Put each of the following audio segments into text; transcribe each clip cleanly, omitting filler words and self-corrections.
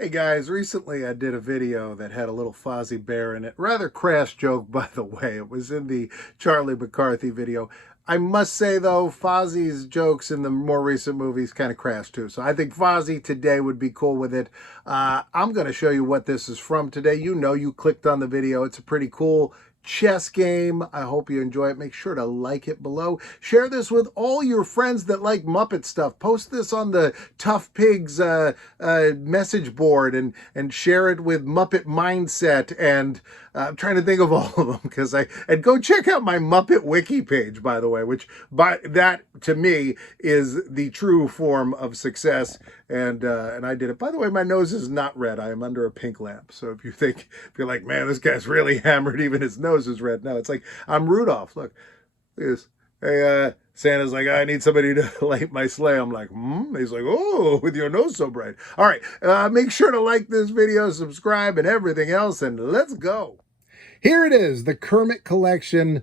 Hey guys, recently I did a video that had a little Fozzie Bear in it. Rather crass joke, by the way. It was in the Charlie McCarthy video. I must say, though, Fozzie's jokes in the more recent movies kind of crass too. So I think Fozzie today would be cool with it. I'm going to show you what this is from today. You know, you clicked on the video. It's a pretty cool chess game. I hope you enjoy it. Make sure to like it below. Share this with all your friends that like Muppet stuff. Post this on the Tough Pigs message board and share it with Muppet Mindset. And I'm trying to think of all of them because and go check out my Muppet Wiki page, by the way, which by that to me is the true form of success. And I did it. By the way, my nose is not red. I am under a pink lamp. So if you're like, man, this guy's really hammered, even his nose is red. No, it's like I'm Rudolph. Look at this. Hey, Santa's like, I need somebody to light my sleigh. I'm like, He's like, oh, with your nose so bright. All right, make sure to like this video, subscribe, and everything else, and let's go. Here it is, the Kermit collection.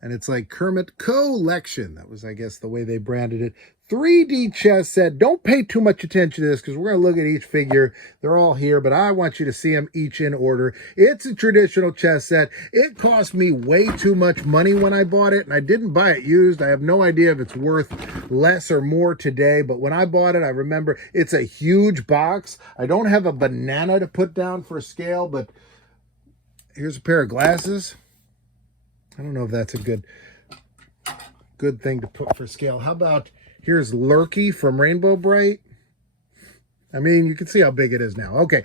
And it's like Kermit Collection. That was, I guess, the way they branded it. 3D chess set. Don't pay too much attention to this because we're going to look at each figure. They're all here, but I want you to see them each in order. It's a traditional chess set. It cost me way too much money when I bought it, and I didn't buy it used. I have no idea if it's worth less or more today, but when I bought it, I remember it's a huge box. I don't have a banana to put down for scale, but here's a pair of glasses. I don't know if that's a good thing to put for scale. How about, here's Lurky from Rainbow Bright. I mean, you can see how big it is now. Okay,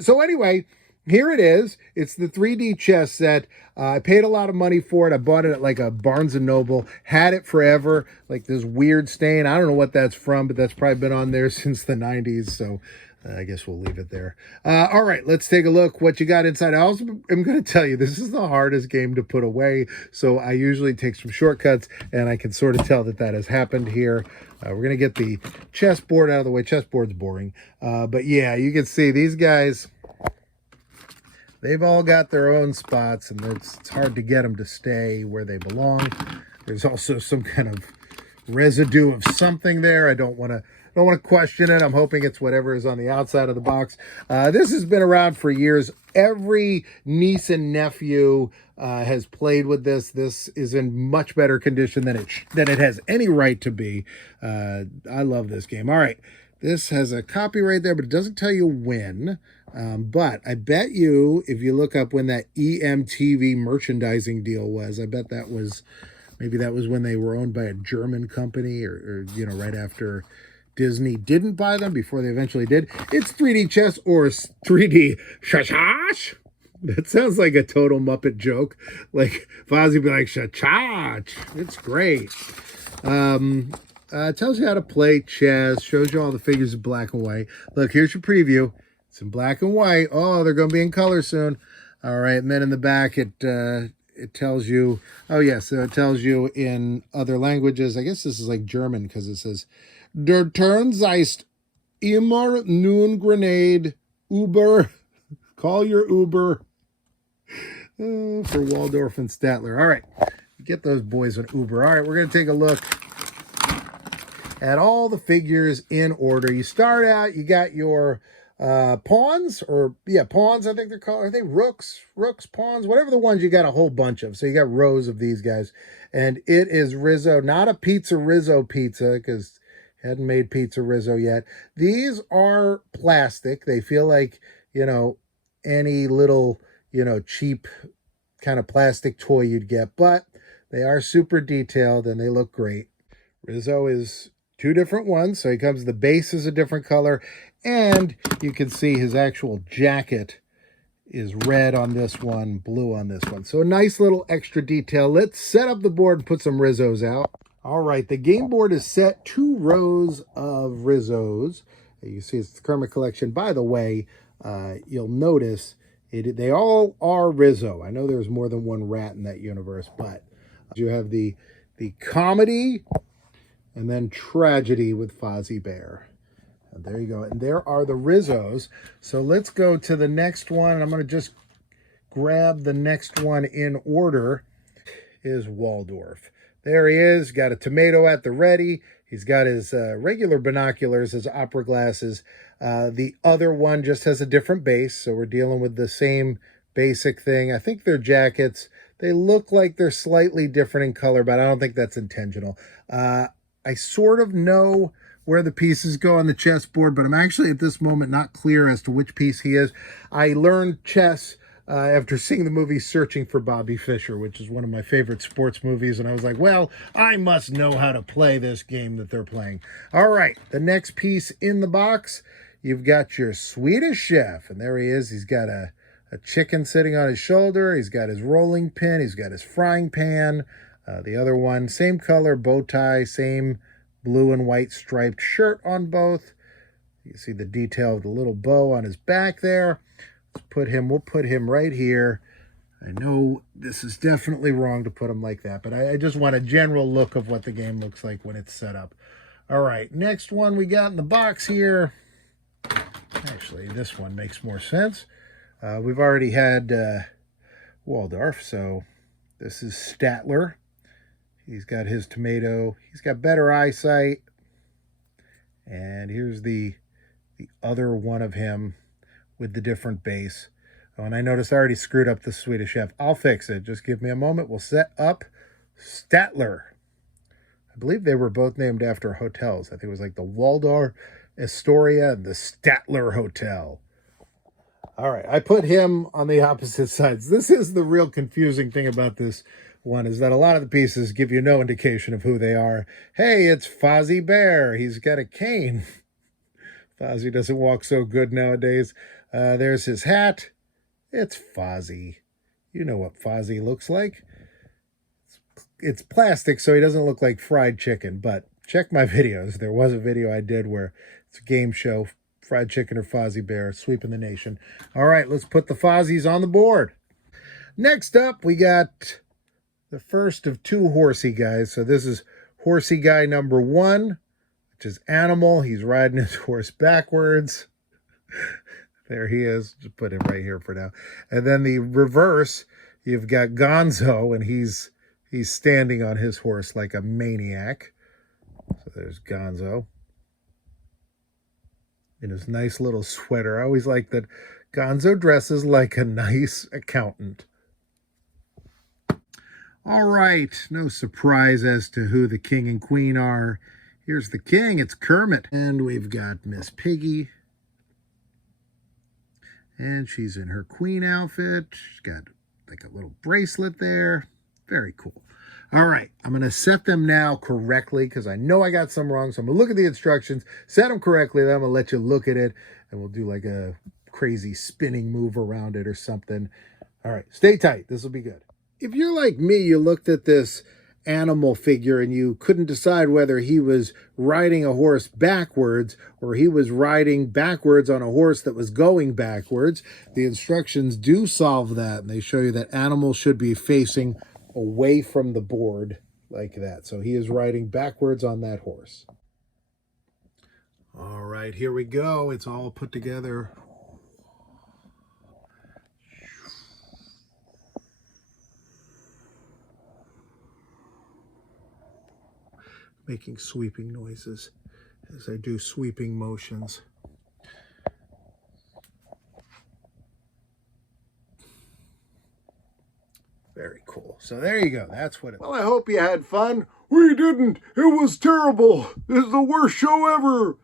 so anyway, here it is. It's the 3D chess set. I paid a lot of money for it. I bought it at like a Barnes & Noble. Had it forever, like this weird stain. I don't know what that's from, but that's probably been on there since the 90s, so I guess we'll leave it there. All right, let's take a look what you got inside. I also am going to tell you, this is the hardest game to put away, so I usually take some shortcuts, and I can sort of tell that that has happened here. We're going to get the chessboard out of the way. Chessboard's boring. But yeah, you can see these guys, they've all got their own spots, and it's hard to get them to stay where they belong. There's also some kind of residue of something there. I don't want to question it. I'm hoping it's whatever is on the outside of the box. This has been around for years. Every niece and nephew has played with this. This is in much better condition than it has any right to be. I love this game. All right, this has a copyright there, but it doesn't tell you when. But I bet you, if you look up when that EMTV merchandising deal was, I bet that was, maybe that was when they were owned by a German company, or you know, right after Disney didn't buy them, before they eventually did. It's 3D chess, or 3D shash. That sounds like a total Muppet joke. Like Fozzie be like shachach. It's great. Tells you how to play chess. Shows you all the figures in black and white. Look, here's your preview. It's in black and white. Oh, they're going to be in color soon. All right, and then in the back it tells you. Oh yes, so it tells you in other languages. I guess this is like German because it says, Der Turn heißt immer nun Grenade, Uber, call your Uber, for Waldorf and Statler. All right, get those boys an Uber. All right, we're going to take a look at all the figures in order. You start out, you got your pawns, or yeah, pawns, I think they're called. Are they rooks, pawns, whatever the ones, you got a whole bunch of. So you got rows of these guys, and it is Rizzo, not a pizza Rizzo pizza, because hadn't made pizza Rizzo yet. These are plastic. They feel like, you know, any little, you know, cheap kind of plastic toy you'd get, but they are super detailed and they look great. Rizzo is two different ones. So he comes, the base is a different color, and you can see his actual jacket is red on this one, blue on this one. So a nice little extra detail. Let's set up the board and put some Rizzos out. All right, the game board is set, 2 rows of Rizzos. You see it's the Kermit collection. By the way, you'll notice they all are Rizzo. I know there's more than one rat in that universe, but you have the comedy and then tragedy with Fozzie Bear. And there you go. And there are the Rizzos. So let's go to the next one. And I'm going to just grab the next one in order. Is Waldorf. There he is, got a tomato at the ready. He's got his regular binoculars, his opera glasses. The other one just has a different base, so we're dealing with the same basic thing. I think they're jackets. They look like they're slightly different in color, but I don't think that's intentional. I sort of know where the pieces go on the chessboard, but I'm actually at this moment not clear as to which piece he is. I learned chess after seeing the movie Searching for Bobby Fischer, which is one of my favorite sports movies, and I was like, well, I must know how to play this game that they're playing. All right, the next piece in the box, you've got your Swedish chef, and there he is. He's got a chicken sitting on his shoulder. He's got his rolling pin. He's got his frying pan. The other one, same color, bow tie, same blue and white striped shirt on both. You see the detail of the little bow on his back there. We'll put him right here. I know this is definitely wrong to put him like that, but I just want a general look of what the game looks like when it's set up. All right, next one we got in the box here. Actually, this one makes more sense. We've already had Waldorf, so this is Statler. He's got his tomato. He's got better eyesight. And here's the other one of him with the different base. Oh, and I noticed I already screwed up the Swedish chef. I'll fix it. Just give me a moment. We'll set up Statler. I believe they were both named after hotels. I think it was like the Waldorf Astoria and the Statler Hotel. All right, I put him on the opposite sides. This is the real confusing thing about this one, is that a lot of the pieces give you no indication of who they are. Hey, it's Fozzie Bear. He's got a cane. Fozzie doesn't walk so good nowadays. There's his hat. It's Fozzie. You know what Fozzie looks like. It's plastic, so he doesn't look like fried chicken, but check my videos. There was a video I did where it's a game show, fried chicken or Fozzie Bear, sweeping the nation. All right, let's put the Fozzies on the board. Next up, we got the first of two horsey guys. So this is horsey guy number 1, which is Animal. He's riding his horse backwards. There he is. Just put him right here for now. And then the reverse, you've got Gonzo, and he's standing on his horse like a maniac. So there's Gonzo in his nice little sweater. I always like that Gonzo dresses like a nice accountant. All right, no surprise as to who the king and queen are. Here's the king, it's Kermit. And we've got Miss Piggy. And she's in her queen outfit. She's got like a little bracelet there. Very cool. All right, I'm going to set them now correctly because I know I got some wrong. So I'm going to look at the instructions, set them correctly, then I'm going to let you look at it, and we'll do like a crazy spinning move around it or something. All right, stay tight. This will be good. If you're like me, you looked at this animal figure and you couldn't decide whether he was riding a horse backwards or he was riding backwards on a horse that was going backwards, the instructions do solve that, and they show you that Animal should be facing away from the board like that. So he is riding backwards on that horse. All right, here we go. It's all put together. Making sweeping noises as I do sweeping motions. Very cool. So there you go. That's what it... Well, I hope you had fun. We didn't. It was terrible. This is the worst show ever.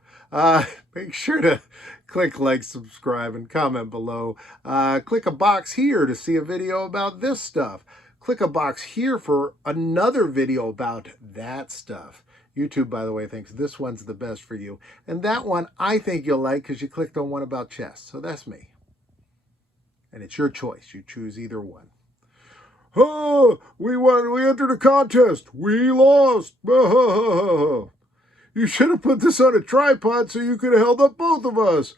Make sure to click like, subscribe, and comment below. Click a box here to see a video about this stuff. Click a box here for another video about that stuff. YouTube, by the way, thinks this one's the best for you. And that one I think you'll like because you clicked on one about chess. So that's me. And it's your choice. You choose either one. Oh, we entered a contest. We lost. You should have put this on a tripod so you could have held up both of us.